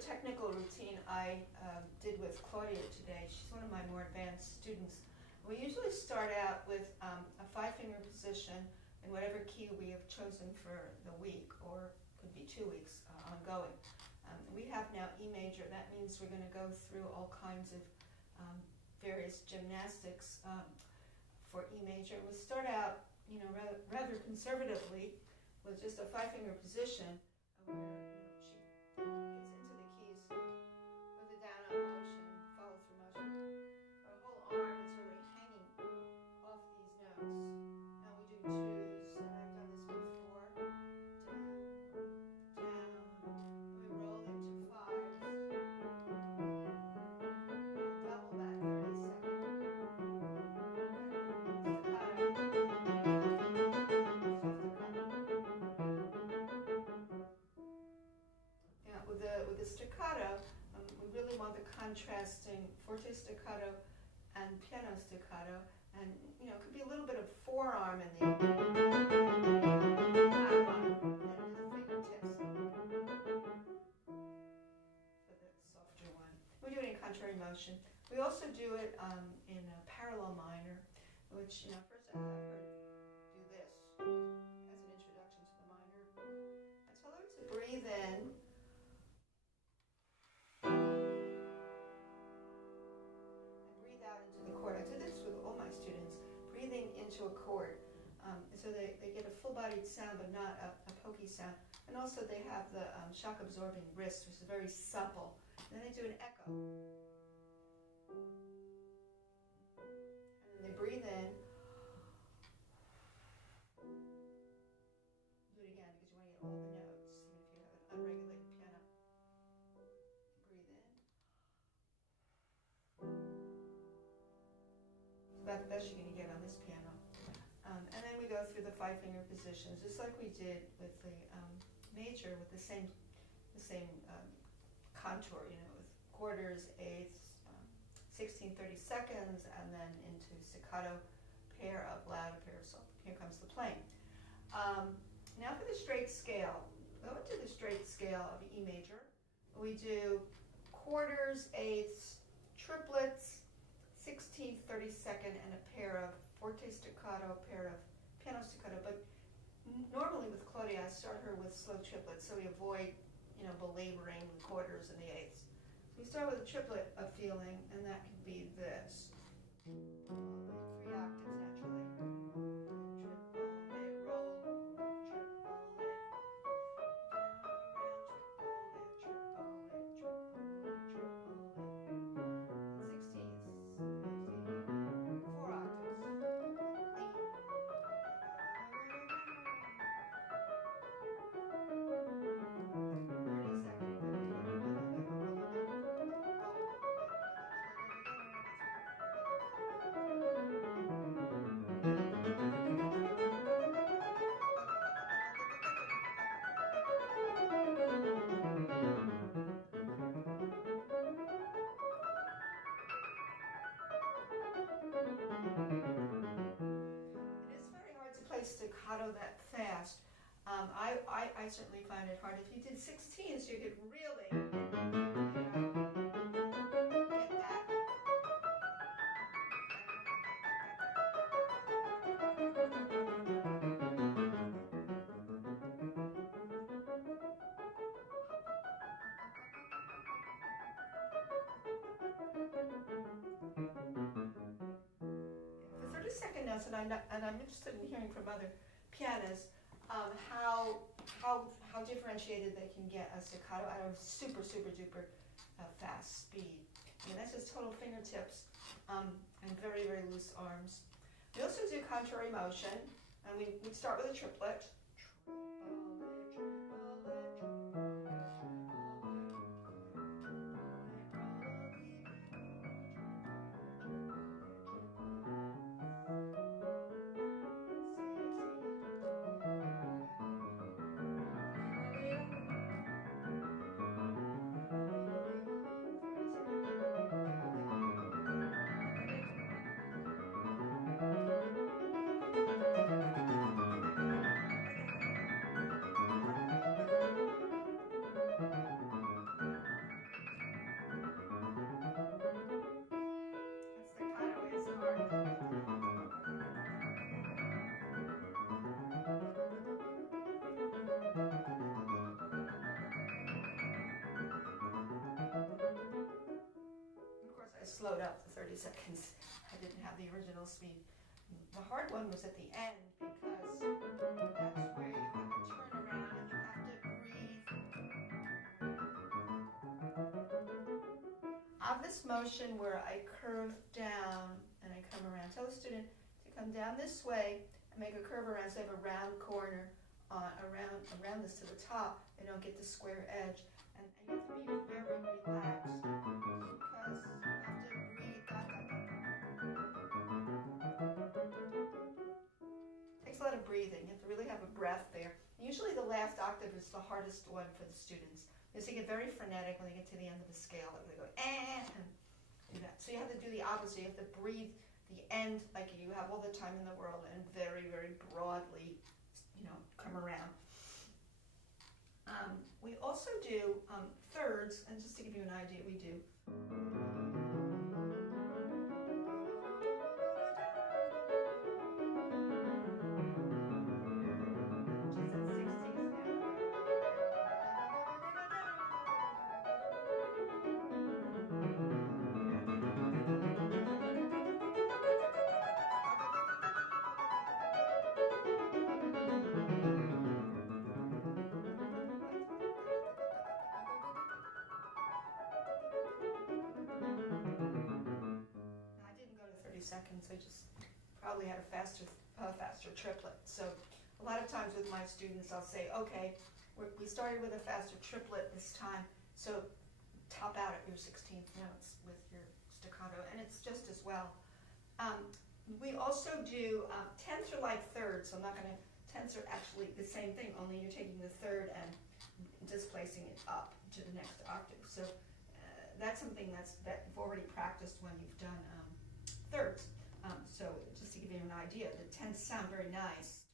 technical routine I did with Claudia today. She's one of my more advanced students. We usually start out with a 5-finger position in whatever key we have chosen for the week, or could be 2 weeks ongoing. We have now E major. That means we're going to go through all kinds of various gymnastics for E major. We start out, rather conservatively with just a 5-finger position where she gets into the keys with a down-up motion, follow-through motion. Her whole arm is really hanging off these notes. Now we do 2s, and I've done this before. Down, and we roll into 5s. Double that 30 seconds. With the staccato, we really want the contrasting forte staccato and piano staccato, and it could be a little bit of forearm in the fingertips for the softer one. We do it in contrary motion. We also do it in a parallel minor, which first I have her do this as an introduction to the minor. I tell her to breathe in. Out into the chord. I do this with all my students, breathing into a chord. So they get a full-bodied sound, but not a pokey sound. And also they have the shock-absorbing wrist, which is very supple. And then they do an echo. And then they breathe in. Do it again, because you want to get all the notes, even if you have an unregulated piano. Breathe in. About the best you're going to get on this piano. And then we go through the 5-finger positions, just like we did with the major, with the same contour, with quarters, eighths, 16, 30 seconds, and then into staccato, pair up loud, a pair of soft. Here comes the playing. Now for the straight scale. Go into the straight scale of E major. We do quarters, eighths, triplets, 16th, 32nd, and a pair of forte staccato, a pair of piano staccato. But normally with Claudia, I start her with slow triplets, so we avoid, belaboring the quarters and the eighths. So we start with a triplet of feeling, and that can be this. 3 octaves naturally. Triplet, roll, triplet, triplet, triplet, triplet, 16th. 4 octaves. Staccato that fast. I certainly find it hard. If you did 16s, you could really get that. The 30-second notes, and I'm interested in hearing from other pianists how differentiated they can get a staccato out of super duper fast speed. That's just total fingertips and very, very loose arms. We also do contrary motion, and we start with a triplet. slowed up the 30 seconds. I didn't have the original speed. The hard one was at the end because that's where you have to turn around and you have to breathe. I have this motion where I curve down and I come around. Tell the student to come down this way and make a curve around so they have a round corner around this to the top. They don't get the square edge. And you have to be very relaxed because you have to breathe. Takes a lot of breathing. You have to really have a breath there. Usually the last octave is the hardest one for the students because they get very frenetic when they get to the end of the scale. They go and do that. So you have to do the opposite. You have to breathe the end like you have all the time in the world and very, very broadly, come around. We also do thirds, and just to give you an idea, we do. Seconds. I just probably had a faster triplet. So a lot of times with my students, I'll say, okay, we started with a faster triplet this time, so top out at your 16th notes with your staccato, and it's just as well. We also do tenths are like thirds, so I'm not going to. Tenths are actually the same thing, only you're taking the third and displacing it up to the next octave. So that's something that you've already practiced when you've done thirds. So just to give you an idea, the tenths sound very nice.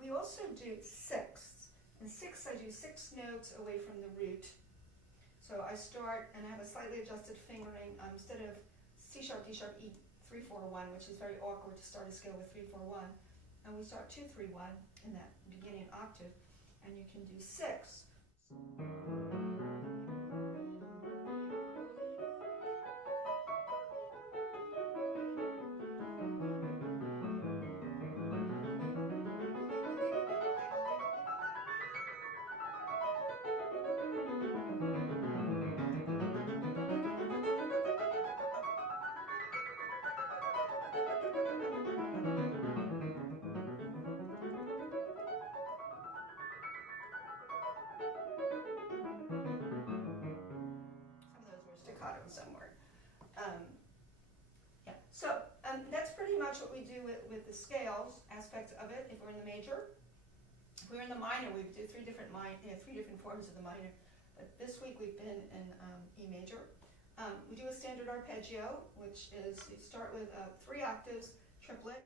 We also do sixths. In sixths, I do 6 notes away from the root. So I start and I have a slightly adjusted fingering. Instead of C sharp, D sharp, E, 3, 4, 1, which is very awkward to start a scale with 3, 4, 1. And we start 2, 3, 1 in that beginning octave. And you can do 6. Somewhere. So that's pretty much what we do with the scales aspects of it. If we're in the major, if we're in the minor, we do three different forms of the minor. But this week we've been in E major. We do a standard arpeggio, which is you start with 3 octaves, triplet.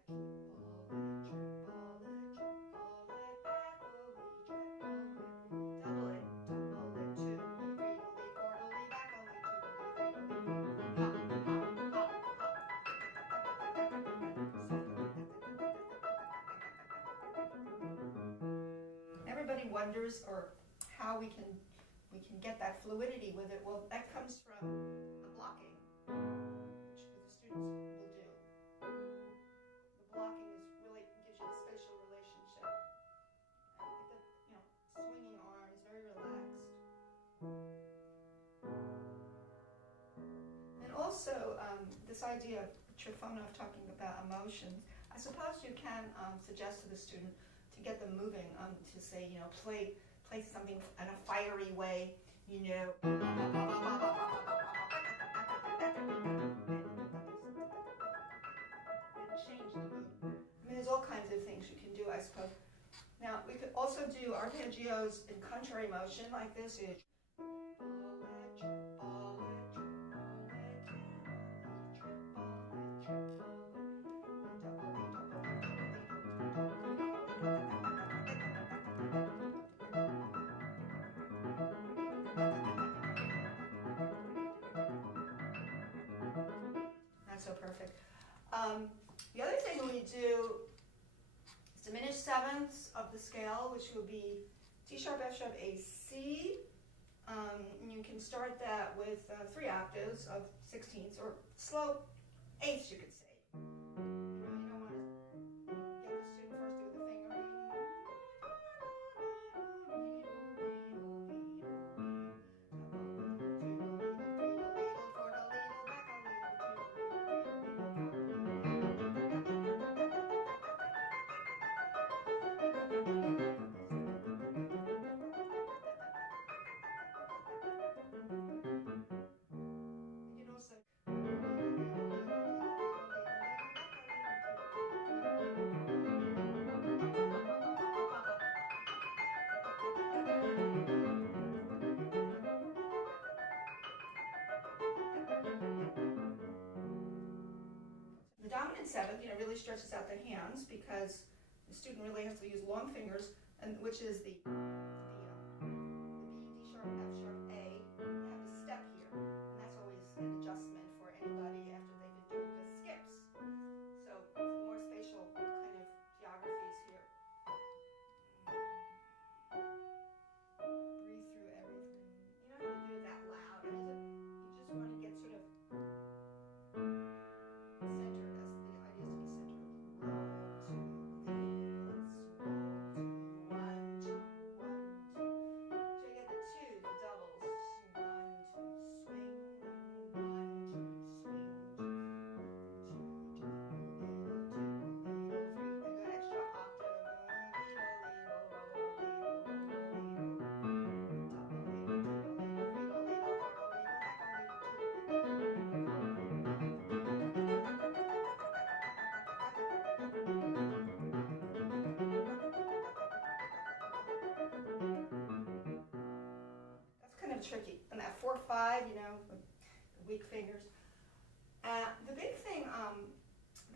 Everybody wonders how we can get that fluidity with it. Well, that comes from the blocking, which the students will do. The blocking really gives you the spatial relationship. And swinging arms, very relaxed. And also this idea of Trifonov talking about emotions. I suppose you can suggest to the student to get them moving, to say, play something in a fiery way, And change the mood. There's all kinds of things you can do, I suppose. Now, we could also do arpeggios in contrary motion, like this. That's so perfect. The other thing we do is diminished sevenths of the scale, which will be C sharp, F sharp, A, C. And you can start that with 3 octaves of 16ths, or slow eighths, you could say. You don't want to get the student first do the fingering. The dominant seventh, really stretches out the hands because the student really has to use long fingers, and which is the B, D sharp, F sharp, A. You have a step here, and that's always an adjustment for anybody after they've been doing the skips. So more spatial kind of geographies here. Breathe through everything. You don't have to do it that loud. You just want to get sort of centered. That's the idea, is to be centered. Roll, 2, leans, roll, 2, 1, 2, 1, 2. So you get the 2, the doubles. 1, 2, swing, 1, 2, swing, 2, 2, 2, little, 2, little, 3. They go extra octave. That's kind of tricky. And that 4/5, the weak fingers. The big thing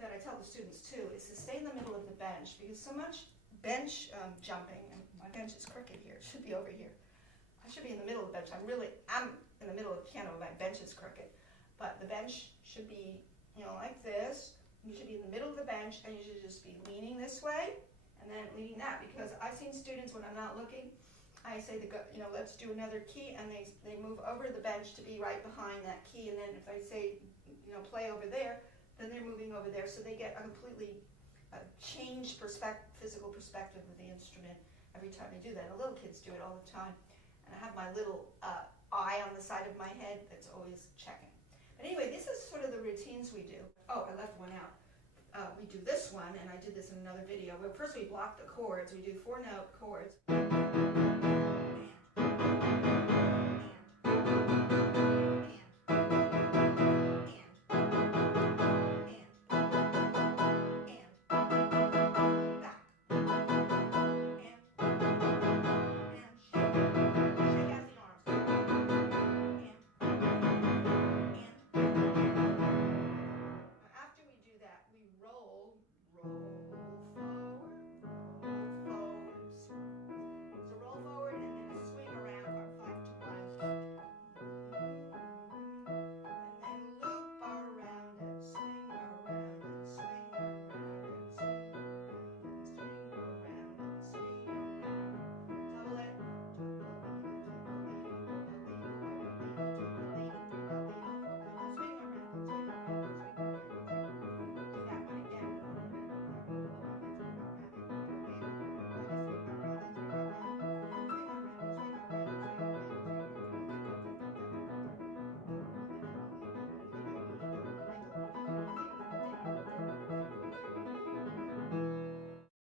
that I tell the students too is to stay in the middle of the bench, because so much bench jumping, and my bench is crooked here, it should be over here. I should be in the middle of the bench. I'm in the middle of the piano, my bench is crooked. But the bench should be, like this. You should be in the middle of the bench, and you should just be leaning this way and then leaning that, because I've seen students, when I'm not looking, I say, let's do another key, and they move over the bench to be right behind that key, and then if I say, play over there, then they're moving over there, so they get a completely changed physical perspective of the instrument every time they do that. The little kids do it all the time, and I have my little eye on the side of my head that's always checking. But anyway, this is sort of the routines we do. Oh, I left one out. We do this one, and I did this in another video. But first we block the chords. We do 4-note chords.